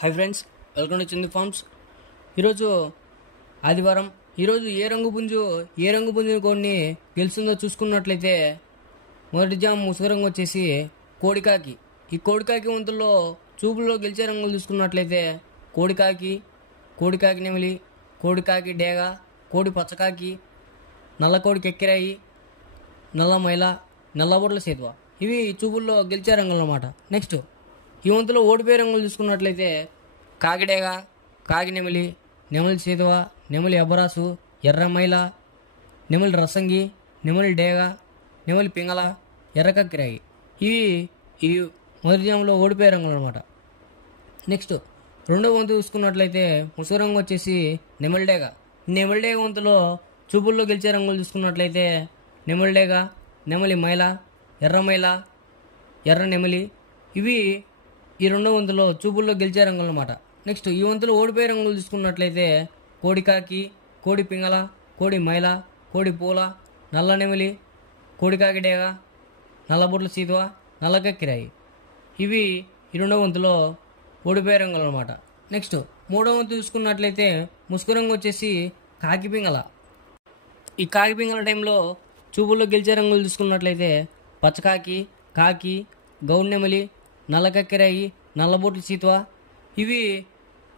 High friends, welcome to Chandu Farms. ఈరోజు ఆదివారం. ఈరోజు ఏ రంగు పుంజుని కొన్ని గెలుస్తుందో చూసుకున్నట్లయితే మొదటి జామ్ ముసుగు రంగు వచ్చేసి కోడికాకి. ఈ కోడికాకి వంతుల్లో చూపుల్లో గెలిచే రంగులు చూసుకున్నట్లయితే కోడికాకి నెమిలి, కోడికాకి డేగ, కోడి పచ్చకాకి, నల్ల కోడి కెక్కిరాయి, నల్ల మైల, నల్లబొట్ల సేతువ. ఇవి చూపుల్లో గెలిచే రంగులు అన్నమాట. నెక్స్ట్ ఈ వంతులో ఓడిపోయే రంగులు చూసుకున్నట్లయితే కాకిడేగ, కాకి నెమిలి, నెమలి సేతువ, నెమలి అబ్బరాసు, ఎర్ర మైల, నెమలి రసంగి, నెమలి డేగ, నెమలి పింగళ, ఎర్ర కక్కిరాయి. ఇవి మొదటి జాములో ఓడిపోయే రంగులు అనమాట. నెక్స్ట్ రెండవ వంతు చూసుకున్నట్లయితే ముసుగు రంగు వచ్చేసి నెమలిడేగ. నెమలిడేగ వంతులో చూపుల్లో గెలిచే రంగులు చూసుకున్నట్లయితే నెమలిడేగ, నెమలి మైల, ఎర్ర మైల, ఎర్ర నెమలి. ఇవి ఈ రెండో వంతులో చూపుల్లో గెలిచే రంగులు అనమాట. నెక్స్ట్ ఈ వంతులో ఓడిపోయే రంగులు చూసుకున్నట్లయితే కోడికాకి, కోడి పింగళ, కోడి మైల, కోడి పూల, నల్ల నెమలి, కోడికాకి డేగ, నల్లబొట్ల సీతువ, నల్ల కక్కిరాయి. ఇవి ఈ రెండో వంతులో ఓడిపోయే రంగులు అనమాట. నెక్స్ట్ మూడో వంతు చూసుకున్నట్లయితే ముసుగు రంగు వచ్చేసి కాకి పింగళ. ఈ కాకి పింగళ టైంలో చూపుల్లో గెలిచే రంగులు చూసుకున్నట్లయితే పచ్చకాకి, కాకి, గౌడ్ నెమలి, నల్ల కక్కిరాయి, నల్లబొట్ల సీతువ. ఇవి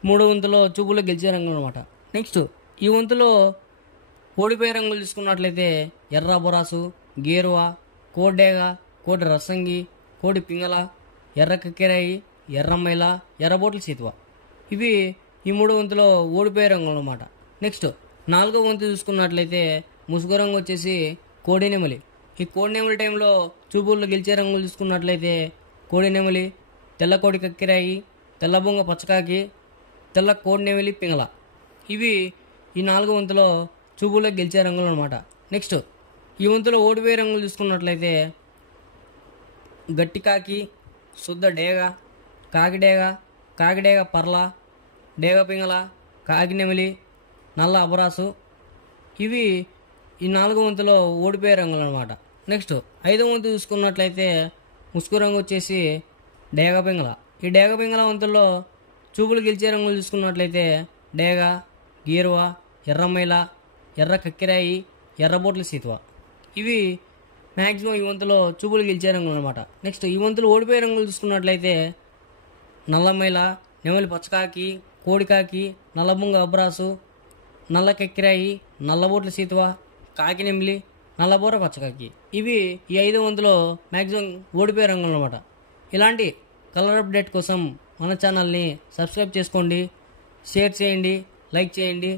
మూడో వంతులో చూపుల్లో గెలిచే రంగులు అనమాట. నెక్స్ట్ ఈ వంతులో ఓడిపోయే రంగులు చూసుకున్నట్లయితే ఎర్ర బొరాసు, గేరువ, కోడేగ, కోడి రసంగి, కోడి పింగళ, ఎర్ర కక్కిరాయి, ఎర్ర మైల, ఎర్రబొట్ల సీతువ. ఇవి ఈ మూడో వంతులో ఓడిపోయే రంగులు అనమాట. నెక్స్ట్ నాలుగో వంతు చూసుకున్నట్లయితే ముసుగు రంగు వచ్చేసి కోడి నెమలి. ఈ కోడి నెమలి టైంలో చూపుల్లో గెలిచే రంగులు చూసుకున్నట్లయితే కోడి నెమలి, తెల్ల కోడి కక్కిరాయి, తెల్ల బొంగ పచ్చకాకి, తెల్ల కోడి నెమలి పింగళ. ఇవి ఈ నాలుగో వంతులో చూపుల్లో గెలిచే రంగులు అనమాట. నెక్స్ట్ ఈ వంతులో ఓడిపోయే రంగులు చూసుకున్నట్లయితే గట్టి కాకి, శుద్ధ డేగ, కాకిడేగ పర్ల, డేగ పింగళ, కాకి నెమలి, నల్ల అబరాసు. ఇవి ఈ నాలుగో వంతులో ఓడిపోయే రంగులు అనమాట. నెక్స్ట్ ఐదో వంతు చూసుకున్నట్లయితే ముసుగు రంగు వచ్చేసి డేగ పింగళ. ఈ డేగ పింగళ వంతుల్లో చూపులు గెలిచే రంగులు చూసుకున్నట్లయితే డేగ, గీరువ, ఎర్రమైల, ఎర్ర కక్కిరాయి, ఎర్రబొట్ల సీతువ. ఇవి మ్యాక్సిమం ఈ వంతులో చూపులు గెలిచే రంగులు అనమాట. నెక్స్ట్ ఈ వంతులు ఓడిపోయే రంగులు చూసుకున్నట్లయితే నల్లమైల, నెమలి పచ్చకాకి, కోడికాకి, నల్లబొంగ అబ్రాసు, నల్ల కక్కిరాయి, నల్లబొట్ల సీతువ, కాకి నెమిలి, నల్లబోర పచ్చకాకి. ఇవి ఈ 5 వంతులో మ్యాక్సిమం ఓడిపోయే రంగులు అనమాట. ఇలాంటి కలర్ అప్డేట్ కోసం మన ఛానల్ని సబ్స్క్రైబ్ చేసుకోండి, షేర్ చేయండి, లైక్ చేయండి.